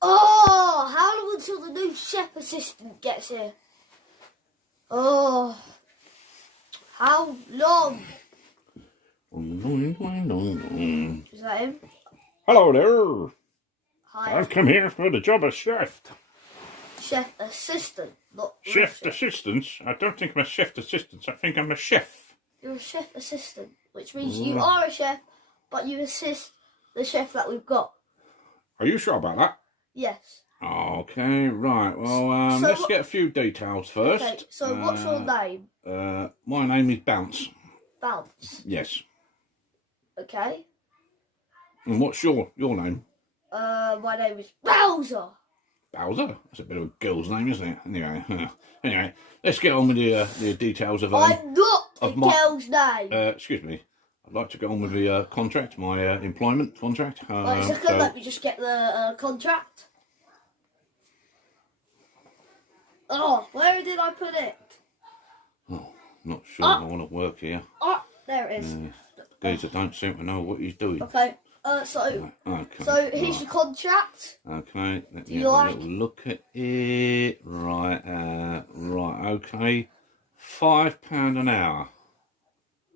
Oh, how long until the new chef assistant gets here? Oh, how long? Is that him? Hello there. Hi. I've come here for the job of chef. Chef assistant, not Chef chef. assistant? I don't think I'm a chef assistant. I think I'm a chef. You're a chef assistant, which means you are a chef, but you assist the chef that we've got. Are you sure about that? Yes. Okay, right. Well, let's get a few details first. Okay, so what's your name? My name is Bounce. Bounce. Yes. Okay. And what's your name? My name is Bowser. Bowser? That's a bit of a girl's name, isn't it? Anyway, let's get on with the details of... I'm not a girl's name. Excuse me. I'd like to get on with the contract, my employment contract. Wait a second, let me just get the contract. Oh, where did I put it? Oh, not sure I want to work here. Oh, there it is. Geezer don't seem to know what he's doing. Okay, Okay. so here's your contract. Okay, let Do me you have like? a little look at it. Right, okay. £5 an hour.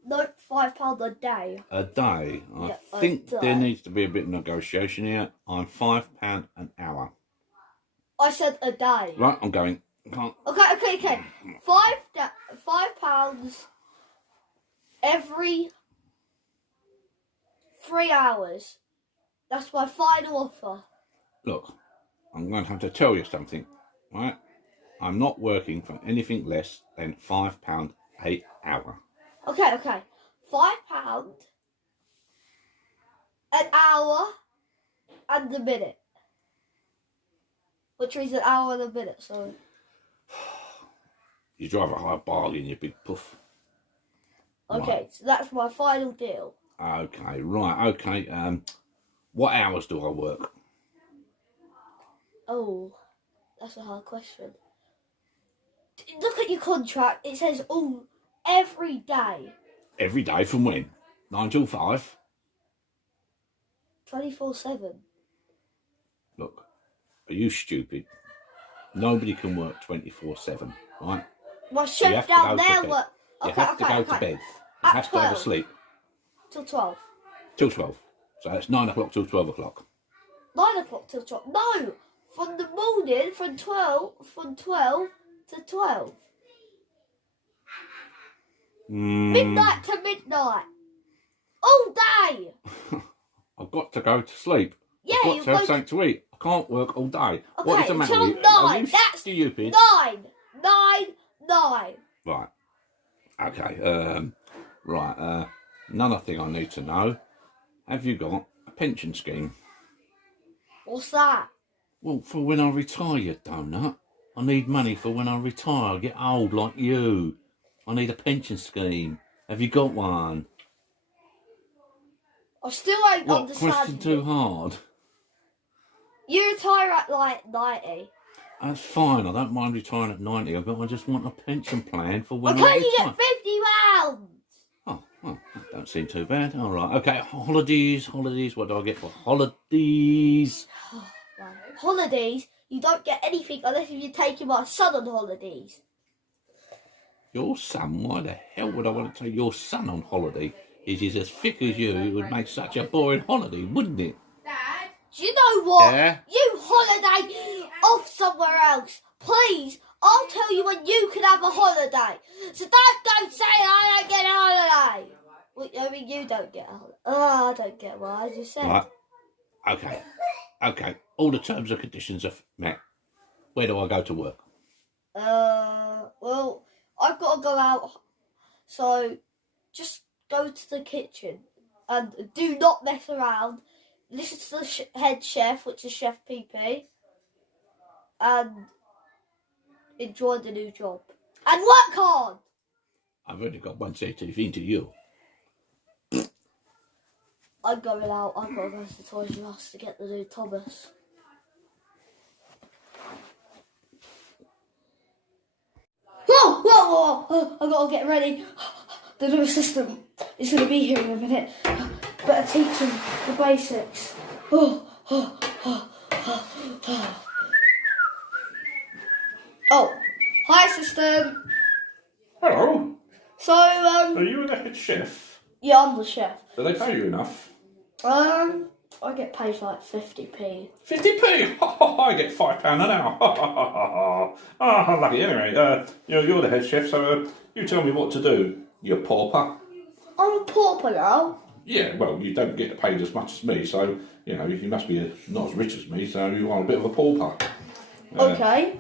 No, £5 a day. A day. Yeah, I think a day. there needs to be a bit of negotiation here. I'm £5 an hour. I said a day. Right, I'm going. Can't. Okay. £5 every 3 hours. That's my final offer. Look, I'm going to have to tell you something, right? I'm not working for anything less than £5 an hour. Okay. £5 an hour and a minute. Which means an hour and a minute, so... You drive a high bargain, you big puff. Okay, Right. so that's my final deal. Okay, right, okay. What hours do I work? Oh, that's a hard question. Look at your contract. It says, every day. Every day from when? 9 till 5? 24/7. Look, are you stupid? Nobody can work 24/7, right? My You chef have to down go to there bed. works. You have to go to bed. You At have to go to 12. sleep. Till 12. Till 12. So that's 9 o'clock till 12 o'clock. 9 o'clock till 12. No! From the morning, from 12 to 12. Midnight to midnight. All day. I've got to go to sleep. Yeah, I've got you to have go something to eat. I can't work all day. What Okay, is the matter until with you? Are 9. you That's stupid? 9. 9. Right. Okay. Right. Another thing I need to know. Have you got a pension scheme? What's that? Well, for when I retire, you donut. I need money for when I retire. I get old like you. I need a pension scheme. Have you got one? I still ain't What, understanding. question too hard? You retire at like 90. That's fine. I don't mind retiring at 90, but I just want a pension plan for when Okay, I you retire. get £50. Oh, well, that don't seem too bad. All right. Okay, holidays. What do I get for holidays? Holidays, you don't get anything unless you're taking my son on holidays. Your son? Why the hell would I want to take your son on holiday? He's as thick as you. It would make such a boring holiday, wouldn't it? Dad? Do you know what? Yeah? You holiday off somewhere else. Please, I'll tell you when you can have a holiday. So don't say I don't get a holiday. Well, I mean, you don't get a holiday. Oh, I don't get one, as you said. Right. Okay. All the terms and conditions are met. Where do I go to work? Well, I've got to go out. So, just go to the kitchen and do not mess around. Listen to the head chef, which is Chef PP, and enjoy the new job. And work hard! I've only got one CTV to you. I'm going out. I've got to go to the Toys R Us to get the new Thomas. Whoa! I've got to get ready. The new assistant is going to be here in a minute. Better teach him the basics. Oh, hi, system. Hello. So, Are you the head chef? yeah, I'm the chef. Do they pay you enough? I get paid like 50p. 50p? I get £5 an hour. Oh, lucky. Anyway, you're the head chef, so you tell me what to do, you pauper. I'm a pauper now. Yeah, well, you don't get paid as much as me, so, you know, you must be not as rich as me, so you are a bit of a pauper. Okay.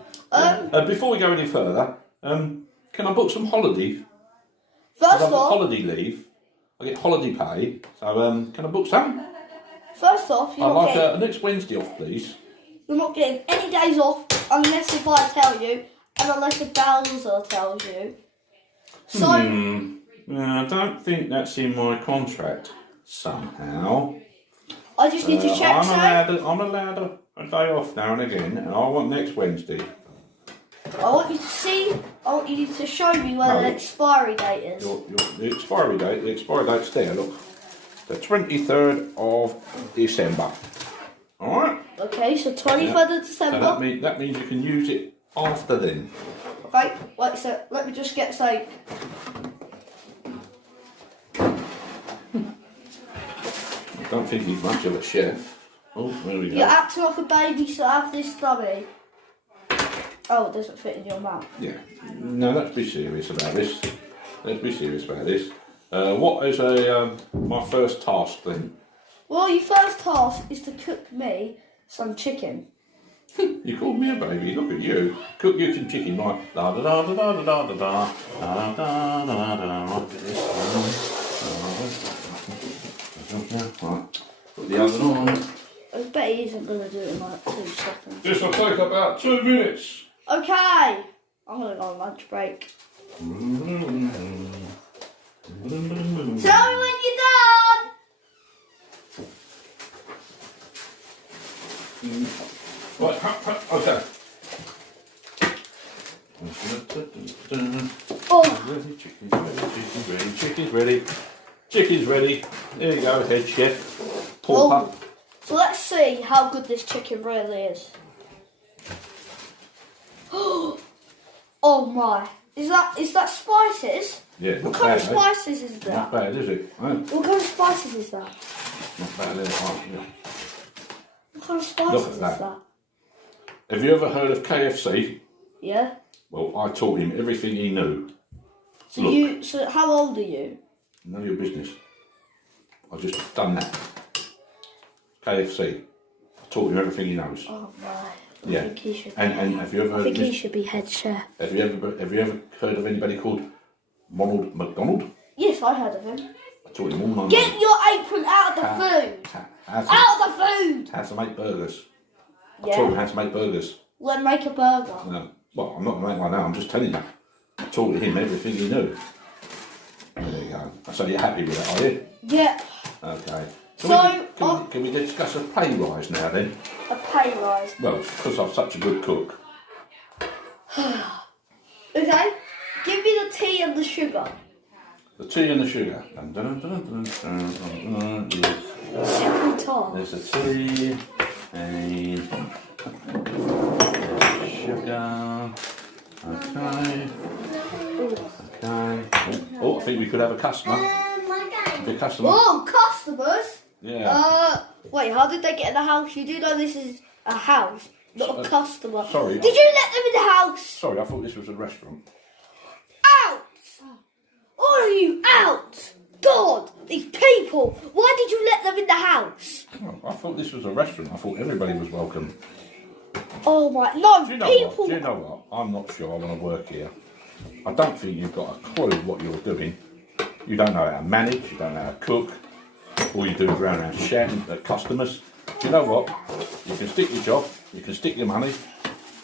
Before we go any further, can I book some holiday? First I've got off, holiday leave. I get holiday pay, so can I book some? you're I'd not like getting, next Wednesday off, please. you're not getting any days off unless if I tell you, and unless if Bowser tells you. So, I don't think that's in my contract somehow. I just need to check. I'm allowed a day off now and again, and I want next Wednesday. I want you to see. I want you to show me where the expiry date is. The expiry date's there, look. The 23rd of December. Alright? Okay, so 23rd of So December. that means you can use it after then. Okay, wait, so let me just get say. I don't think he's much of a chef. Oh, there we go. You're acting like a baby, so have this dummy. Oh, it doesn't fit in your mouth. Yeah. No, let's be serious about this. What is my first task then? Well, your first task is to cook me some chicken. You called me a baby. Look at you. Cook you some chicken, right? Da da da da da da da da da da da da. Look at this. Right. Put the oven on. I bet he isn't going to do it in like 2 seconds. This will take about 2 minutes. Okay, I'm going to go on lunch break. Tell me when you're done. Right, okay. Oh, Chicken's ready. There you go, head chef. Pauper. oh. So let's see how good this chicken really is. Oh my! Is that spices? Yeah, What not kind of bad, spices is that? Not bad, is it? Eh? What kind of spices is that? Not bad, is it? Right, yeah. What kind of Look spices at is that. that? Have you ever heard of KFC? Yeah. Well, I taught him everything he knew. So Look. So how old are you? None of your business. I just done that. KFC. I taught him everything he knows. Oh my! Yeah. I think he should. And have you ever? I think he should be head chef. Have you ever heard of anybody called Ronald McDonald? Yes, I heard of him. I taught him all my Get your apron out of the food! Out of the food! How to make burgers. I Yeah. taught him how to make burgers. Then make a burger. Well, I'm not going to make one now, I'm just telling you. I taught him everything he knew. There you go. So you're happy with that, are you? Yeah. Okay. So, Can we discuss a pay rise now then? a pay rise. Well, because I'm such a good cook. Okay. Give me the tea and the sugar. The tea and the sugar. Dun, dun, dun, dun, dun, dun, dun. Simple task. There's the tea and sugar. Okay. Okay. Oh, I think we could have a customer. Be a customer. Oh, customers! Yeah. Wait, how did they get in the house? You do know this is a house, not a customer. Sorry. Did you let them in the house? Sorry, I thought this was a restaurant. Out! All of you, out! God, these people! Why did you let them in the house? Oh, I thought this was a restaurant. I thought everybody was welcome. Oh my, no, Do you know people! what? Do you know what? I'm not sure I want to work here. I don't think you've got a clue what you're doing. You don't know how to manage, you don't know how to cook. All you do is round around shouting at customers. Do you know what? You can stick your job, you can stick your money,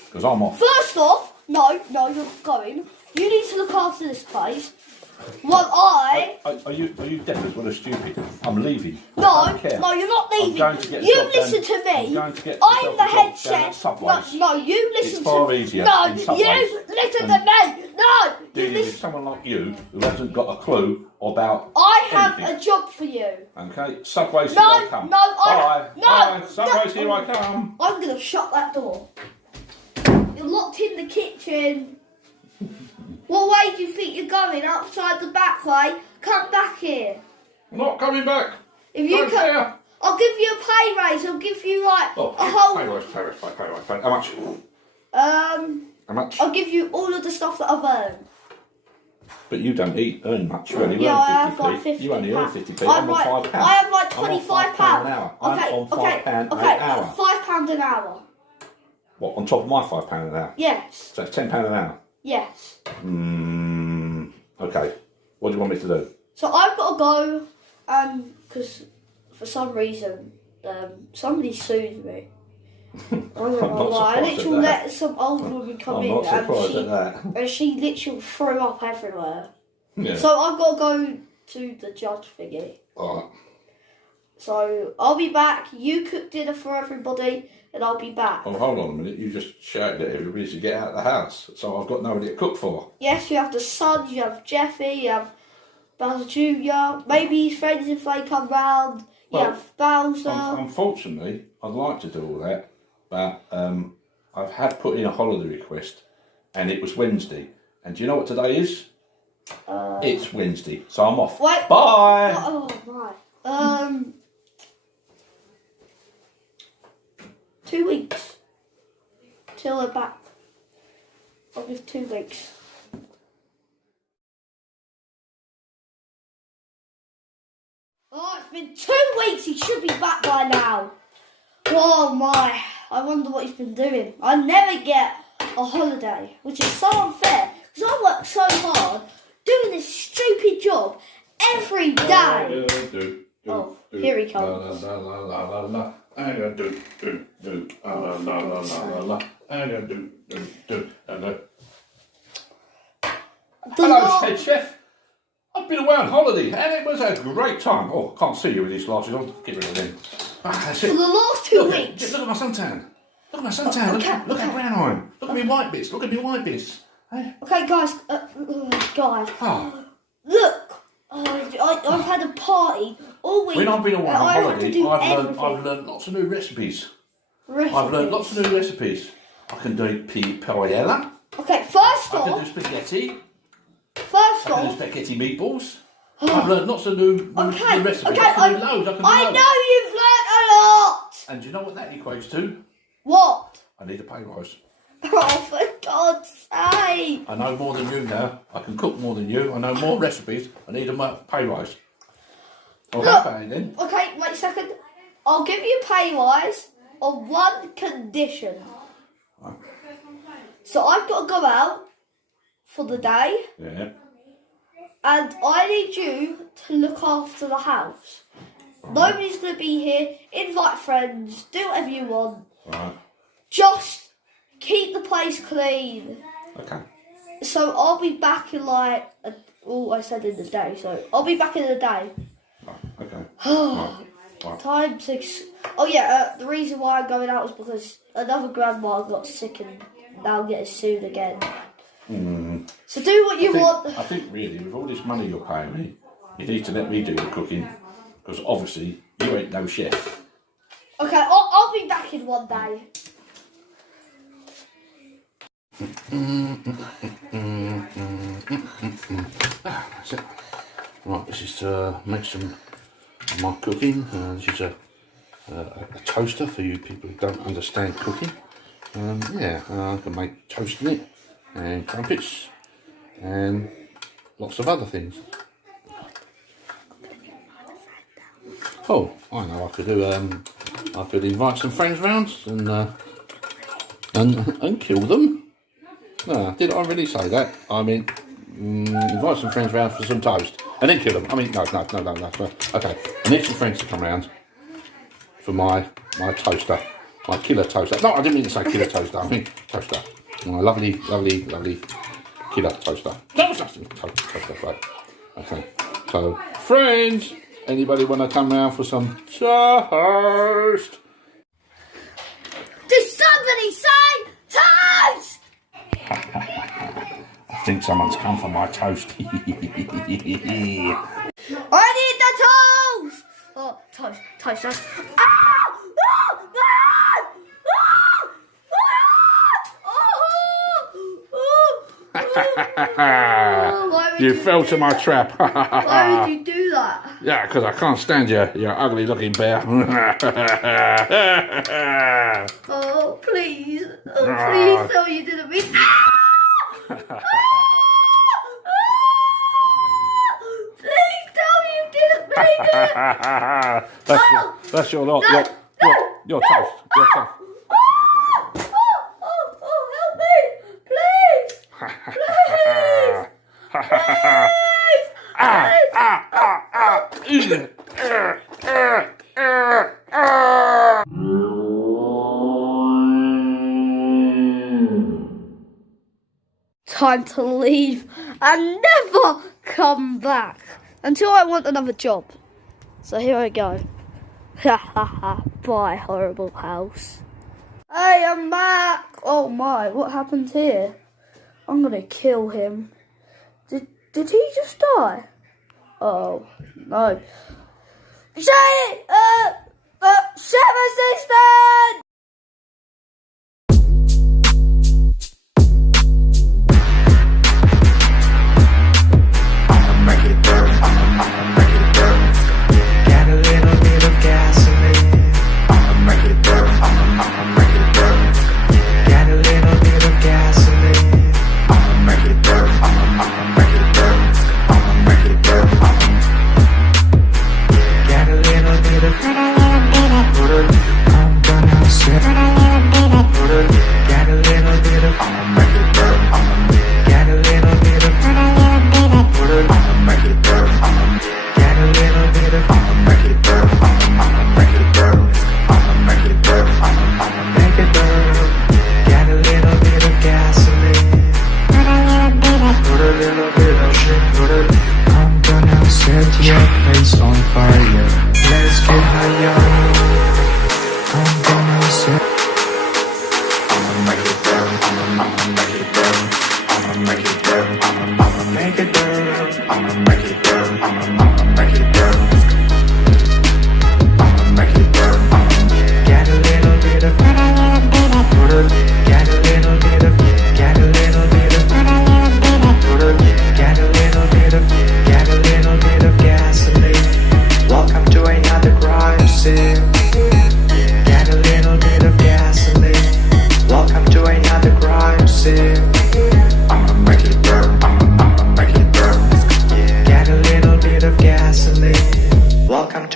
because I'm off. First off, no, you're not going. You need to look after this place. Well, Are you deaf as well as stupid? I'm leaving. I No, don't care. no, you're not leaving. I'm going to get a You job listen done. to I'm me. going to get I'm the myself a head job done at chef. Subways. No, you listen It's to far me. easier No, in Subways you listen to than me. No, you Dealing with listen. someone like you who hasn't got a clue about I have anything. a job for you. Okay, Subways, No, here I come. no, Bye. no, Bye. no. Subways, here I come. I'm gonna shut that door. You're locked in the kitchen. What way do you think you're going? Outside the back way? Come back here. I'm not coming back. If you Don't come, care. I'll give you a pay raise. I'll give you like Oh, a whole. pay rise. How much? How much? I'll give you all of the stuff that I've earned. But you don't earn much, really. You Yeah, earn I have 50p. like 50. You only earn pounds. 50p. I have I'm like, on £5. I have like I'm on £25 £5 an hour. Okay, I'm on okay, £5 okay. an hour. £5 an hour. What, on top of my £5 an hour? Yes, So it's £10 an hour? yes. Okay. What do you want me to do? So I've got to go, because for some reason, somebody sued me. I don't know not why. I surprised at literally that. let some old woman come I'm in not surprised at that. and she literally threw up everywhere. Yeah. So I've got to go to the judge thingy. Alright. So I'll be back. You cook dinner for everybody, and I'll be back. Oh, hold on a minute. You just shouted at everybody to get out of the house. So I've got nobody to cook for. Yes, you have the Sons, you have Jeffy, you have Bowser Jr. Maybe his friends if they come round. You Well, have Bowser. Unfortunately, I'd like to do all that, but I've had put in a holiday request, and it was Wednesday. And do you know what today is? It's Wednesday, so I'm off. Wait. Bye. Oh my. 2 weeks till they're back. I'll give 2 weeks. Oh, it's been 2 weeks. He should be back by now. Oh my. I wonder what he's been doing. I never get a holiday, which is so unfair because I work so hard doing this stupid job every day. Oh, here he comes. Hello, head chef. I've been away on holiday and it was a great time. Oh, I can't see you with these glasses on. Get rid of them. That's For it. the last 2 Look, weeks. just look at my suntan. Look at my suntan. Okay, Look at brown eye. Look at me white bits. Look at me white bits. Hey? Okay, guys. Guys. Oh. Look. I've had a party all week. When I've been away on I had to holiday, do I've everything. learned lots of new recipes. Recipes. I've learned lots of new recipes. I can do paella. Okay, first I can off. do spaghetti. First I can do off. spaghetti meatballs. I've learned lots of new Okay, recipes. okay, I can do loads. I know you've learnt a lot. And do you know what that equates to? What? I need a pay rise. Oh, for God's sake. I know more than you now. I can cook more than you. I know more recipes. I need a pay rise. Oh, Look. okay then. Okay, wait a second. I'll give you pay rise on one condition. So I've got to go out for the day, Yeah. and I need you to look after the house. Nobody's going to be here. Invite friends. Do whatever you want. Right. Just keep the place clean. Okay. So I'll be back in like... I said in the day. So I'll be back in the day. Right. Okay. Right. Time 6. Oh yeah, the reason why I'm going out is because another grandma got sick and now getting sued again. So do what you want. I think really, with all this money you're paying me, you need to let me do the cooking. Because obviously, you ain't no chef. Okay, I'll be back in one day. That's it. Right, this is to make some of my cooking. This is a toaster for you people who don't understand cooking. I can make toast in it and crumpets and lots of other things. Oh, I know I could do. I could invite some friends round and kill them. No, did I really say that? I mean, invite some friends round for some toast and then kill them. I mean, no. Okay, I need some friends to come round for my toaster, my killer toaster. No, I didn't mean to say killer toaster. I mean toaster. My lovely killer toaster. Toaster, right. Okay. So, friends, anybody want to come round for some toast? Did somebody say toast? I think someone's come for my toast. I need the toast. Oh, toast, toast, toast. Ah! Ah! Ah! You fell to my trap. Why would you do that? Yeah, because I can't stand you, you ugly looking bear. Oh, please. Oh, please tell me you didn't mean. Ah! Please tell me you didn't mean it. That's your lot. Your toast. Your toast. Oh, help me. Please. Time to leave and never come back until I want another job. So here I go. Ha ha ha. Bye, horrible house. Hey, I'm back. Oh my, what happened here? I'm gonna kill him. Did he just die? Oh no. Shane! Chef assistant!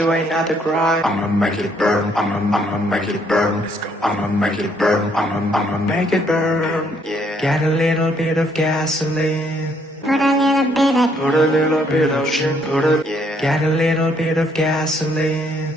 Another grind. I'ma make it burn. I'ma make it burn. I'ma make it burn. I'ma make it burn. Yeah. Get a little bit of gasoline. Put a little bit of shit. Get a little bit of gasoline.